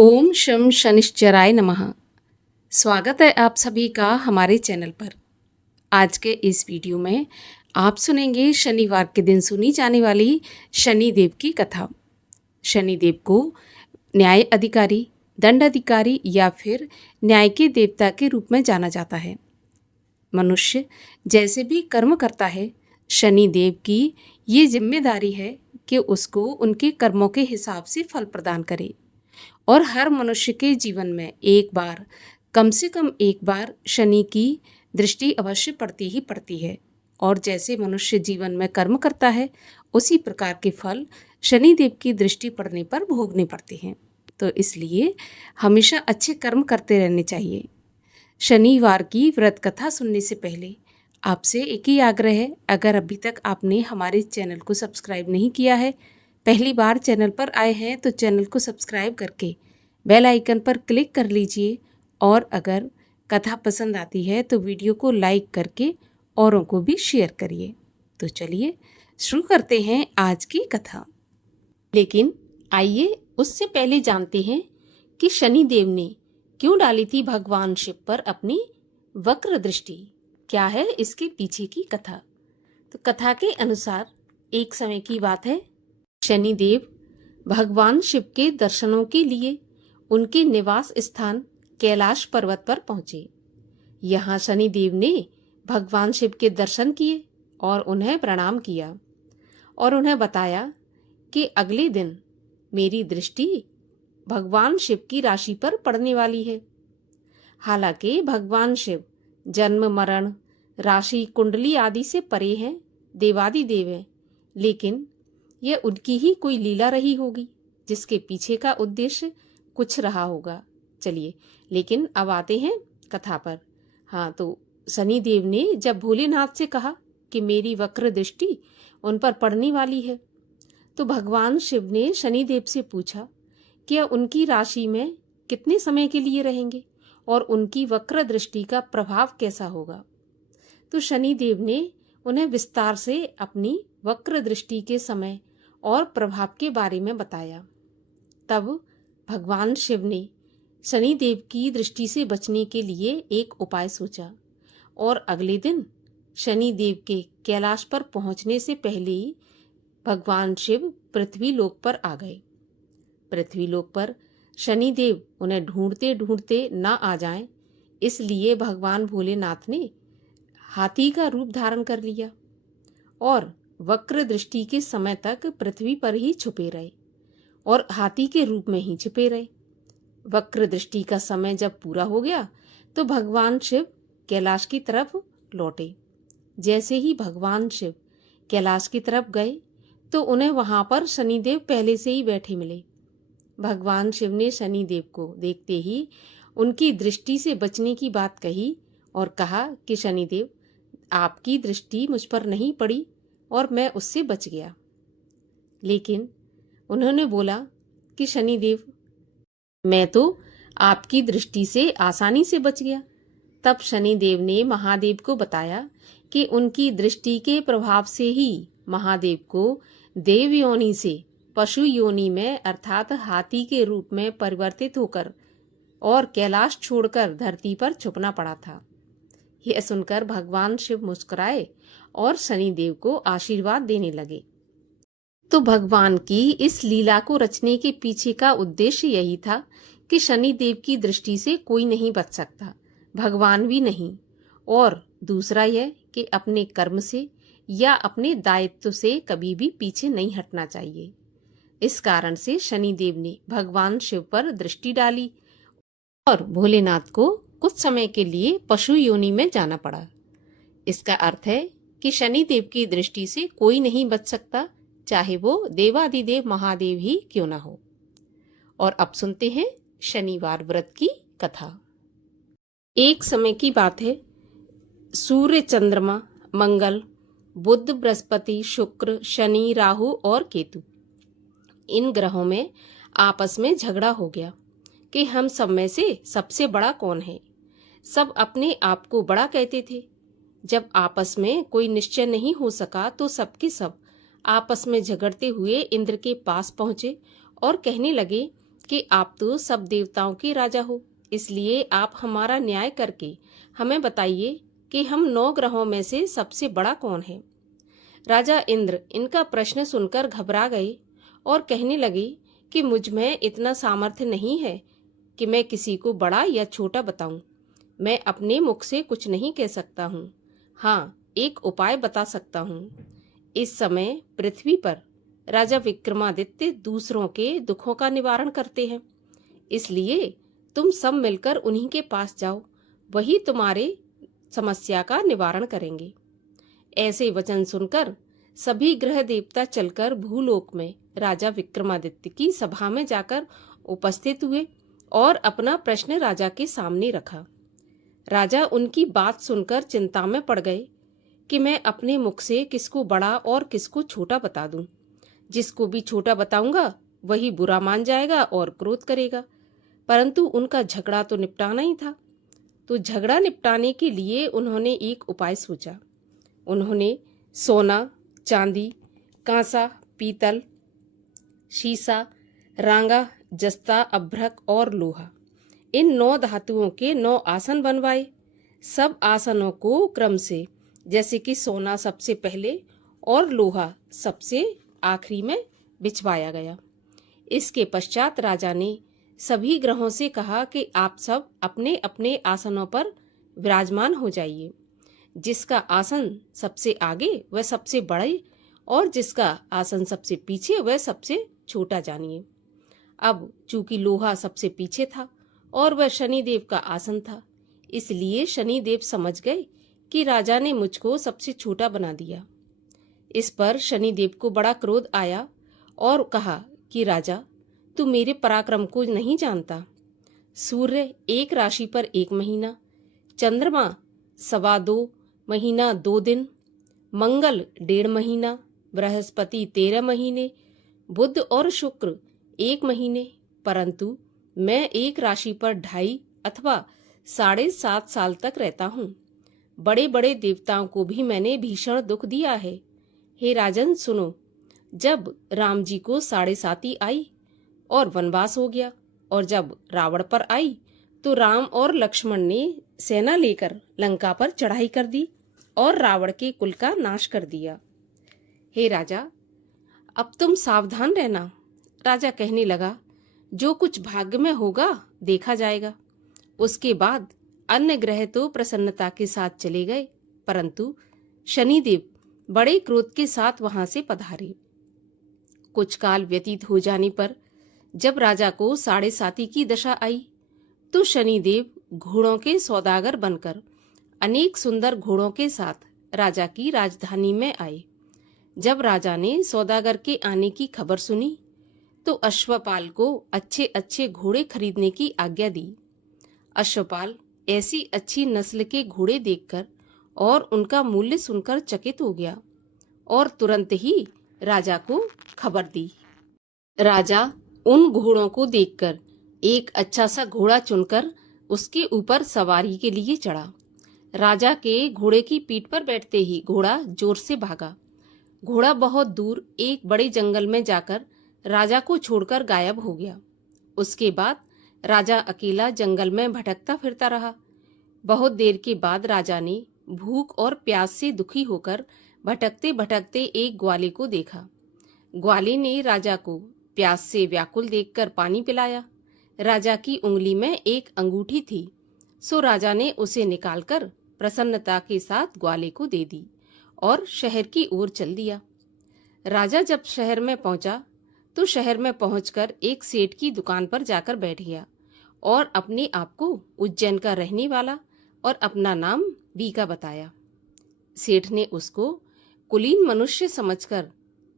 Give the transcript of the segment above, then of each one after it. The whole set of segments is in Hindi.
ओम शम शनिश्चराय नमः। स्वागत है आप सभी का हमारे चैनल पर। आज के इस वीडियो में आप सुनेंगे शनिवार के दिन सुनी जाने वाली शनिदेव की कथा। शनिदेव को न्याय अधिकारी, दंड अधिकारी या फिर न्याय के देवता के रूप में जाना जाता है। मनुष्य जैसे भी कर्म करता है, शनिदेव की ये जिम्मेदारी है कि उसको उनके कर्मों के हिसाब से फल प्रदान करे। और हर मनुष्य के जीवन में कम से कम एक बार शनि की दृष्टि अवश्य पड़ती ही पड़ती है। और जैसे मनुष्य जीवन में कर्म करता है, उसी प्रकार के फल शनिदेव की दृष्टि पड़ने पर भोगने पड़ते हैं। तो इसलिए हमेशा अच्छे कर्म करते रहने चाहिए। शनिवार की व्रत कथा सुनने से पहले आपसे एक ही आग्रह है, अगर अभी तक आपने हमारे चैनल को सब्सक्राइब नहीं किया है, पहली बार चैनल पर आए हैं तो चैनल को सब्सक्राइब करके बेल आइकन पर क्लिक कर लीजिए। और अगर कथा पसंद आती है तो वीडियो को लाइक करके औरों को भी शेयर करिए। तो चलिए शुरू करते हैं आज की कथा। लेकिन आइए उससे पहले जानते हैं कि शनिदेव ने क्यों डाली थी भगवान शिव पर अपनी वक्र दृष्टि। क्या है इसके पीछे की कथा? तो कथा के अनुसार एक समय की बात है, शनिदेव भगवान शिव के दर्शनों के लिए उनके निवास स्थान कैलाश पर्वत पर पहुंचे। यहाँ शनिदेव ने भगवान शिव के दर्शन किए और उन्हें प्रणाम किया और उन्हें बताया कि अगले दिन मेरी दृष्टि भगवान शिव की राशि पर पड़ने वाली है। हालांकि भगवान शिव जन्म मरण राशि कुंडली आदि से परे हैं, देवादिदेव हैं, लेकिन यह उनकी ही कोई लीला रही होगी जिसके पीछे का उद्देश्य कुछ रहा होगा। चलिए, लेकिन अब आते हैं कथा पर। हाँ, तो शनिदेव ने जब भोलेनाथ से कहा कि मेरी वक्र दृष्टि उन पर पड़ने वाली है, तो भगवान शिव ने शनिदेव से पूछा कि उनकी राशि में कितने समय के लिए रहेंगे और उनकी वक्र दृष्टि का प्रभाव कैसा होगा। तो शनिदेव ने उन्हें विस्तार से अपनी वक्र दृष्टि के समय और प्रभाव के बारे में बताया। तब भगवान शिव ने शनिदेव की दृष्टि से बचने के लिए एक उपाय सोचा और अगले दिन शनिदेव के कैलाश पर पहुंचने से पहले ही भगवान शिव पृथ्वी लोक पर आ गए। पृथ्वी लोक पर शनिदेव उन्हें ढूंढते ढूंढते न आ जाएं, इसलिए भगवान भोलेनाथ ने हाथी का रूप धारण कर लिया और वक्र दृष्टि के समय तक पृथ्वी पर ही छुपे रहे और हाथी के रूप में ही छुपे रहे। वक्र दृष्टि का समय जब पूरा हो गया तो भगवान शिव कैलाश की तरफ लौटे। जैसे ही भगवान शिव कैलाश की तरफ गए तो उन्हें वहां पर शनिदेव पहले से ही बैठे मिले। भगवान शिव ने शनिदेव को देखते ही उनकी दृष्टि से बचने की बात कही और कहा कि शनिदेव, आपकी दृष्टि मुझ पर नहीं पड़ी और मैं उससे बच गया। लेकिन उन्होंने बोला कि शनिदेव, मैं तो आपकी दृष्टि से आसानी से बच गया। तब शनिदेव ने महादेव को बताया कि उनकी दृष्टि के प्रभाव से ही महादेव को देव योनि से पशु योनि में अर्थात हाथी के रूप में परिवर्तित होकर और कैलाश छोड़कर धरती पर छुपना पड़ा था। यह सुनकर भगवान शिव मुस्कुराए और शनिदेव को आशीर्वाद देने लगे। तो भगवान की इस लीला को रचने के पीछे का उद्देश्य यही था कि शनिदेव की दृष्टि से कोई नहीं बच सकता, भगवान भी नहीं। और दूसरा यह कि अपने कर्म से या अपने दायित्व से कभी भी पीछे नहीं हटना चाहिए। इस कारण से शनिदेव ने भगवान शिव पर दृष्टि डाली और भोलेनाथ को कुछ समय के लिए पशु योनि में जाना पड़ा। इसका अर्थ है कि शनिदेव की दृष्टि से कोई नहीं बच सकता, चाहे वो देवादिदेव महादेव ही क्यों ना हो। और अब सुनते हैं शनिवार व्रत की कथा। एक समय की बात है, सूर्य, चंद्रमा, मंगल, बुध, बृहस्पति, शुक्र, शनि, राहु और केतु, इन ग्रहों में आपस में झगड़ा हो गया कि हम सब में से सबसे बड़ा कौन है। सब अपने आप को बड़ा कहते थे। जब आपस में कोई निश्चय नहीं हो सका तो सबके सब आपस में झगड़ते हुए इंद्र के पास पहुंचे और कहने लगे कि आप तो सब देवताओं के राजा हो, इसलिए आप हमारा न्याय करके हमें बताइए कि हम 9 ग्रहों में से सबसे बड़ा कौन है। राजा इंद्र इनका प्रश्न सुनकर घबरा गए और कहने लगे कि मुझ में इतना सामर्थ्य नहीं है कि मैं किसी को बड़ा या छोटा बताऊं। मैं अपने मुख से कुछ नहीं कह सकता हूँ। हाँ, एक उपाय बता सकता हूँ। इस समय पृथ्वी पर राजा विक्रमादित्य दूसरों के दुखों का निवारण करते हैं, इसलिए तुम सब मिलकर उन्हीं के पास जाओ, वही तुम्हारे समस्या का निवारण करेंगे। ऐसे वचन सुनकर सभी ग्रह देवता चलकर भूलोक में राजा विक्रमादित्य की सभा में जाकर उपस्थित हुए और अपना प्रश्न राजा के सामने रखा। राजा उनकी बात सुनकर चिंता में पड़ गए कि मैं अपने मुख से किसको बड़ा और किसको छोटा बता दूं। जिसको भी छोटा बताऊंगा वही बुरा मान जाएगा और क्रोध करेगा। परंतु उनका झगड़ा तो निपटाना ही था, तो झगड़ा निपटाने के लिए उन्होंने एक उपाय सोचा। उन्होंने सोना, चांदी, कांसा, पीतल, शीशा, रांगा, जस्ता, अभ्रक और लोहा, इन 9 धातुओं के 9 आसन बनवाए। सब आसनों को क्रम से, जैसे कि सोना सबसे पहले और लोहा सबसे आखिरी में बिछवाया गया। इसके पश्चात राजा ने सभी ग्रहों से कहा कि आप सब अपने अपने आसनों पर विराजमान हो जाइए। जिसका आसन सबसे आगे वह सबसे बड़े और जिसका आसन सबसे पीछे वह सबसे छोटा जानिए। अब चूंकि लोहा सबसे पीछे था और वह शनिदेव का आसन था, इसलिए शनिदेव समझ गए कि राजा ने मुझको सबसे छोटा बना दिया। इस पर शनिदेव को बड़ा क्रोध आया और कहा कि राजा, तू मेरे पराक्रम को नहीं जानता। सूर्य एक राशि पर 1 महीना, चंद्रमा 2.25 महीना 2 दिन, मंगल 1.5 महीना, बृहस्पति 13 महीने, बुध और शुक्र 1 महीने, परंतु मैं एक राशि पर 2.5 अथवा 7.5 साल तक रहता हूँ। बड़े बड़े देवताओं को भी मैंने भीषण दुख दिया है। हे राजन सुनो, जब राम जी को 7.5 आई और वनवास हो गया, और जब रावण पर आई तो राम और लक्ष्मण ने सेना लेकर लंका पर चढ़ाई कर दी और रावण के कुल का नाश कर दिया। हे राजा, अब तुम सावधान रहना। राजा कहने लगा, जो कुछ भाग्य में होगा देखा जाएगा। उसके बाद अन्य ग्रह तो प्रसन्नता के साथ चले गए, परंतु शनिदेव बड़े क्रोध के साथ वहां से पधारे। कुछ काल व्यतीत हो जाने पर जब राजा को 7.5 की दशा आई तो शनिदेव घोड़ों के सौदागर बनकर अनेक सुंदर घोड़ों के साथ राजा की राजधानी में आए। जब राजा ने सौदागर के आने की खबर सुनी तो अश्वपाल को अच्छे अच्छे घोड़े खरीदने की आज्ञा दी। अश्वपाल ऐसी अच्छी नस्ल के घोड़े देखकर और उनका मूल्य सुनकर चकित हो गया और तुरंत ही राजा को खबर दी। राजा उन घोड़ों को देखकर एक अच्छा सा घोड़ा चुनकर उसके ऊपर सवारी के लिए चढ़ा। राजा के घोड़े की पीठ पर बैठते ही घोड़ा जोर से भागा। घोड़ा बहुत दूर एक बड़े जंगल में जाकर राजा को छोड़कर गायब हो गया। उसके बाद राजा अकेला जंगल में भटकता फिरता रहा। बहुत देर के बाद राजा ने भूख और प्यास से दुखी होकर भटकते भटकते एक ग्वाले को देखा। ग्वाले ने राजा को प्यास से व्याकुल देखकर पानी पिलाया। राजा की उंगली में एक अंगूठी थी, सो राजा ने उसे निकालकर प्रसन्नता के साथ ग्वाले को दे दी और शहर की ओर चल दिया। राजा जब शहर में पहुंचा तो शहर में पहुंचकर एक सेठ की दुकान पर जाकर बैठ गया और अपने आप को उज्जैन का रहने वाला और अपना नाम बीका बताया। सेठ ने उसको कुलीन मनुष्य समझकर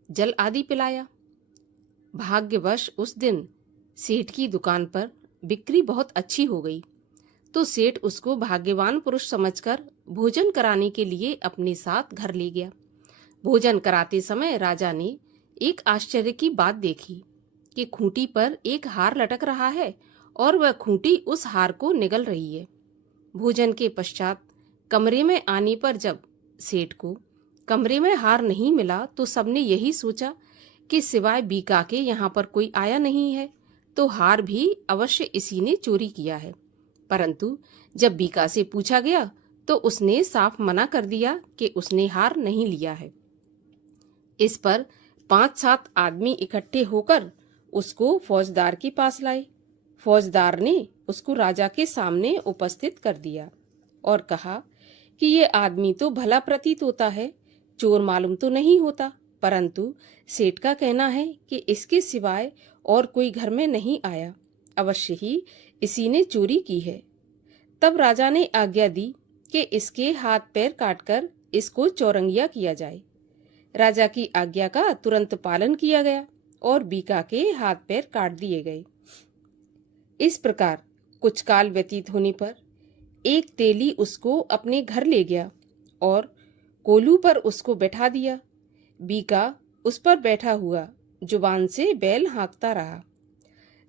जल आदि पिलाया। भाग्यवश उस दिन सेठ की दुकान पर बिक्री बहुत अच्छी हो गई, तो सेठ उसको भाग्यवान पुरुष समझकर भोजन कराने के लिए अपने साथ घर ले गया। भोजन कराते समय राजा ने एक आश्चर्य की बात देखी कि खूंटी पर एक हार लटक रहा है और वह खूंटी उस हार को निगल रही है। भोजन के पश्चात कमरे में आने पर जब सेठ को कमरे में हार नहीं मिला तो सबने यही सोचा कि सिवाय बीका के यहाँ पर कोई आया नहीं है, तो हार भी अवश्य इसी ने चोरी किया है। परंतु जब बीका से पूछा गया तो उसने साफ मना कर दिया कि उसने हार नहीं लिया है। इस पर 5-7 आदमी इकट्ठे होकर उसको फौजदार के पास लाए। फौजदार ने उसको राजा के सामने उपस्थित कर दिया और कहा कि ये आदमी तो भला प्रतीत होता है, चोर मालूम तो नहीं होता, परंतु सेठ का कहना है कि इसके सिवाय और कोई घर में नहीं आया, अवश्य ही इसी ने चोरी की है। तब राजा ने आज्ञा दी कि इसके हाथ पैर काटकर इसको चौरंगिया किया जाए। राजा की आज्ञा का तुरंत पालन किया गया और बीका के हाथ पैर काट दिए गए। इस प्रकार कुछ काल व्यतीत होने पर एक तेली उसको अपने घर ले गया और कोलू पर उसको बैठा दिया। बीका उस पर बैठा हुआ जुबान से बैल हाँकता रहा।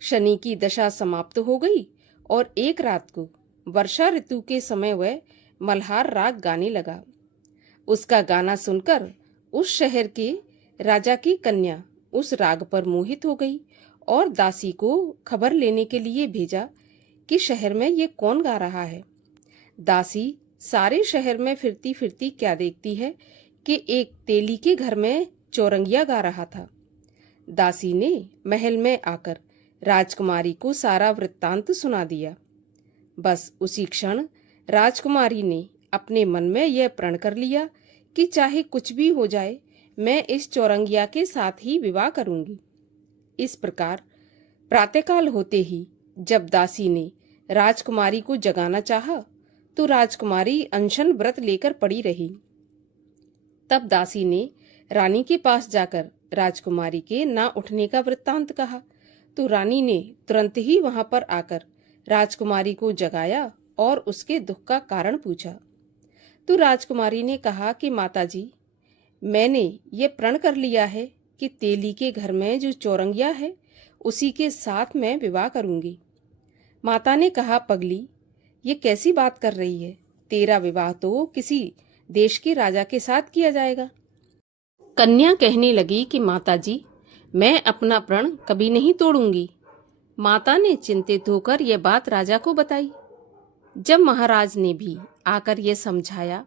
शनि की दशा समाप्त हो गई और एक रात को वर्षा ऋतु के समय वह मल्हार राग गाने लगा। उसका गाना सुनकर उस शहर के राजा की कन्या उस राग पर मोहित हो गई और दासी को खबर लेने के लिए भेजा कि शहर में ये कौन गा रहा है। दासी सारे शहर में फिरती फिरती क्या देखती है कि एक तेली के घर में चौरंगिया गा रहा था। दासी ने महल में आकर राजकुमारी को सारा वृत्तांत सुना दिया। बस उसी क्षण राजकुमारी ने अपने मन में यह प्रण कर लिया कि चाहे कुछ भी हो जाए, मैं इस चौरंगिया के साथ ही विवाह करूंगी। इस प्रकार प्रातःकाल होते ही जब दासी ने राजकुमारी को जगाना चाहा तो राजकुमारी अनशन व्रत लेकर पड़ी रही। तब दासी ने रानी के पास जाकर राजकुमारी के ना उठने का वृत्तांत कहा तो रानी ने तुरंत ही वहां पर आकर राजकुमारी को जगाया और उसके दुख का कारण पूछा। तो राजकुमारी ने कहा कि माताजी, मैंने ये प्रण कर लिया है कि तेली के घर में जो चौरंगिया है उसी के साथ मैं विवाह करूंगी। माता ने कहा, पगली, ये कैसी बात कर रही है? तेरा विवाह तो किसी देश के राजा के साथ किया जाएगा। कन्या कहने लगी कि माताजी, मैं अपना प्रण कभी नहीं तोड़ूंगी। माता ने चिंतित होकर यह बात राजा को बताई। जब महाराज ने भी आकर यह समझाया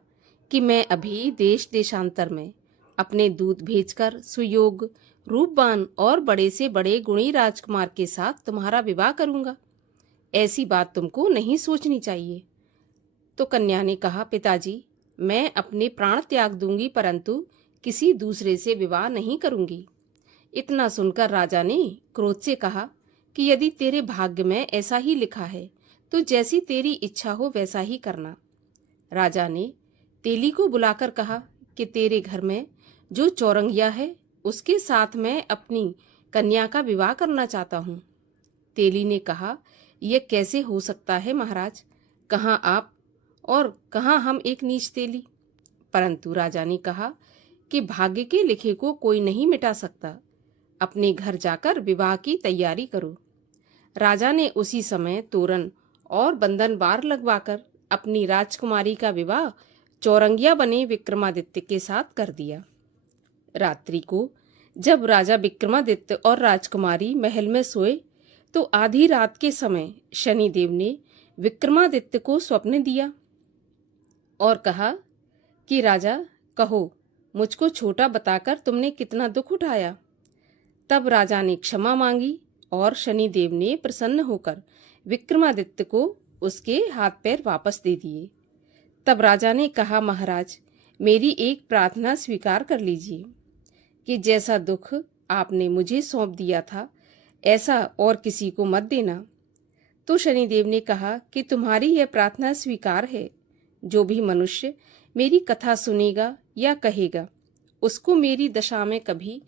कि मैं अभी देश देशांतर में अपने दूत भेजकर सुयोग, रूपवान और बड़े से बड़े गुणी राजकुमार के साथ तुम्हारा विवाह करूंगा, ऐसी बात तुमको नहीं सोचनी चाहिए। तो कन्या ने कहा, पिताजी, मैं अपने प्राण त्याग दूंगी परंतु किसी दूसरे से विवाह नहीं करूंगी। इतना सुनकर राजा ने क्रोध से कहा कि यदि तेरे भाग्य में ऐसा ही लिखा है तो जैसी तेरी इच्छा हो वैसा ही करना। राजा ने तेली को बुलाकर कहा कि तेरे घर में जो चौरंगिया है उसके साथ मैं अपनी कन्या का विवाह करना चाहता हूँ। तेली ने कहा, यह कैसे हो सकता है महाराज? कहाँ आप और कहाँ हम एक नीच तेली? परंतु राजा ने कहा कि भाग्य के लिखे को कोई नहीं मिटा सकता, अपने घर जाकर विवाह की तैयारी करो। राजा ने उसी समय तोरण और बंधन बार लगवाकर अपनी राजकुमारी का विवाह चौरंगिया बने विक्रमादित्य के साथ कर दिया। रात्रि को जब राजा विक्रमादित्य और राजकुमारी महल में सोए तो आधी रात के समय शनिदेव ने विक्रमादित्य को स्वप्न दिया और कहा कि राजा, कहो, मुझको छोटा बताकर तुमने कितना दुख उठाया। तब राजा ने क्षमा मांगी और शनिदेव ने प्रसन्न होकर विक्रमादित्य को उसके हाथ पैर वापस दे दिए। तब राजा ने कहा, महाराज, मेरी एक प्रार्थना स्वीकार कर लीजिए कि जैसा दुख आपने मुझे सौंप दिया था ऐसा और किसी को मत देना। तो शनिदेव ने कहा कि तुम्हारी यह प्रार्थना स्वीकार है। जो भी मनुष्य मेरी कथा सुनेगा या कहेगा उसको मेरी दशा में कभी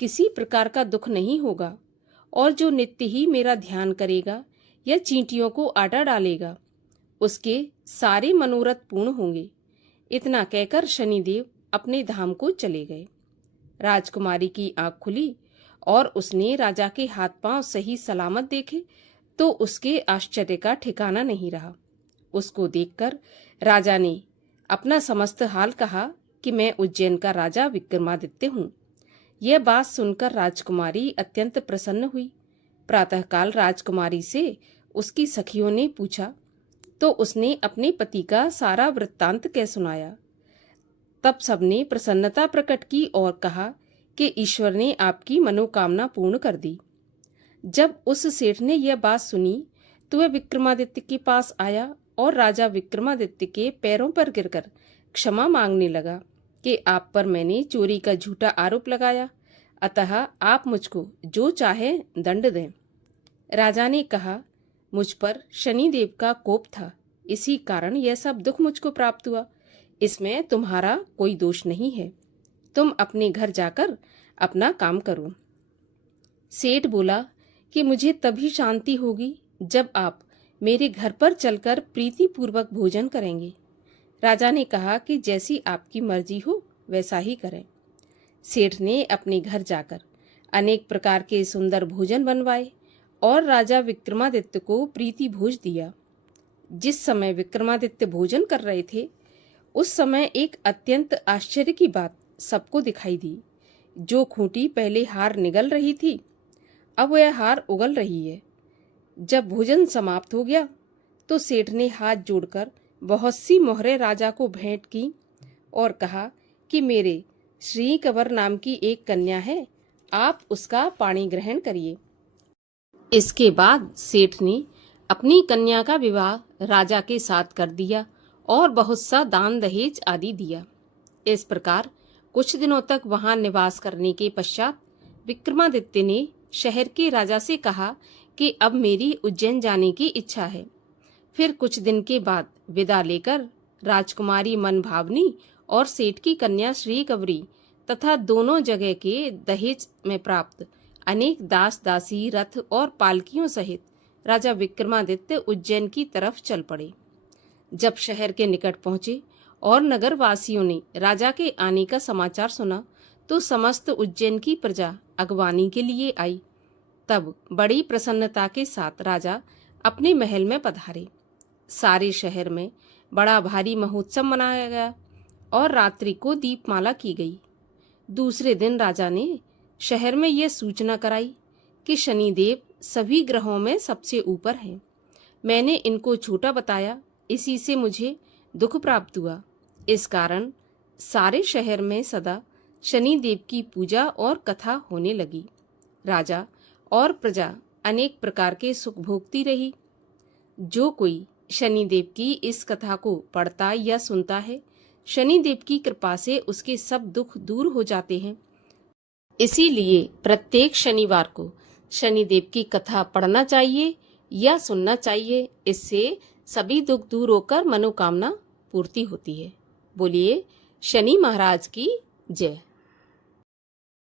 किसी प्रकार का दुख नहीं होगा और जो नित्य ही मेरा ध्यान करेगा या चींटियों को आटा डालेगा उसके सारे मनोरथ पूर्ण होंगे। इतना कहकर शनिदेव अपने धाम को चले गए। राजकुमारी की आंख खुली और उसने राजा के हाथ पांव सही सलामत देखे तो उसके आश्चर्य का ठिकाना नहीं रहा। उसको देखकर राजा ने अपना समस्त हाल कहा कि मैं उज्जैन का राजा विक्रमादित्य हूँ। यह बात सुनकर राजकुमारी अत्यंत प्रसन्न हुई। प्रातःकाल राजकुमारी से उसकी सखियों ने पूछा तो उसने अपने पति का सारा वृत्तांत कह सुनाया। तब सबने प्रसन्नता प्रकट की और कहा कि ईश्वर ने आपकी मनोकामना पूर्ण कर दी। जब उस सेठ ने यह बात सुनी तो वह विक्रमादित्य के पास आया और राजा विक्रमादित्य के पैरों पर गिरकर क्षमा मांगने लगा कि आप पर मैंने चोरी का झूठा आरोप लगाया, अतः आप मुझको जो चाहे दंड दें। राजा ने कहा, मुझ पर शनिदेव का कोप था, इसी कारण यह सब दुख मुझको प्राप्त हुआ। इसमें तुम्हारा कोई दोष नहीं है। तुम अपने घर जाकर अपना काम करो। सेठ बोला कि मुझे तभी शांति होगी जब आप मेरे घर पर चलकर प्रीतिपूर्वक भोजन करेंगे। राजा ने कहा कि जैसी आपकी मर्जी हो वैसा ही करें। सेठ ने अपने घर जाकर अनेक प्रकार के सुंदर भोजन बनवाए और राजा विक्रमादित्य को प्रीति भोज दिया। जिस समय विक्रमादित्य भोजन कर रहे थे उस समय एक अत्यंत आश्चर्य की बात सबको दिखाई दी। जो खूंटी पहले हार निगल रही थी अब वह हार उगल रही है। जब भोजन समाप्त हो गया तो सेठ ने हाथ जोड़कर बहुत सी मोहरें राजा को भेंट की और कहा कि मेरे श्री कंवर नाम की एक कन्या है, आप उसका पाणी ग्रहण करिए। इसके बाद सेठ ने अपनी कन्या का विवाह राजा के साथ कर दिया और बहुत सा दान दहेज आदि दिया। इस प्रकार कुछ दिनों तक वहां निवास करने के पश्चात विक्रमादित्य ने शहर के राजा से कहा कि अब मेरी उज्जैन जाने की इच्छा है। फिर कुछ दिन के बाद विदा लेकर राजकुमारी मनभावनी और सेठ की कन्या श्री कंवरी तथा दोनों जगह के दहेज में प्राप्त अनेक दास दासी रथ और पालकियों सहित राजा विक्रमादित्य उज्जैन की तरफ चल पड़े। जब शहर के निकट पहुंचे और नगर वासियों ने राजा के आने का समाचार सुना तो समस्त उज्जैन की प्रजा अगवानी के लिए आई। तब बड़ी प्रसन्नता के साथ राजा अपने महल में पधारे। सारे शहर में बड़ा भारी महोत्सव मनाया गया और रात्रि को दीपमाला की गई। दूसरे दिन राजा ने शहर में यह सूचना कराई कि शनिदेव सभी ग्रहों में सबसे ऊपर हैं। मैंने इनको छोटा बताया, इसी से मुझे दुख प्राप्त हुआ। इस कारण सारे शहर में सदा शनिदेव की पूजा और कथा होने लगी। राजा और प्रजा अनेक प्रकार के सुख भोगती रही। जो कोई शनिदेव की इस कथा को पढ़ता या सुनता है, शनिदेव की कृपा से उसके सब दुख दूर हो जाते हैं। इसीलिए प्रत्येक शनिवार को शनिदेव की कथा पढ़ना चाहिए या सुनना चाहिए। इससे सभी दुख दूर होकर मनोकामना पूर्ति होती है। बोलिए शनि महाराज की जय।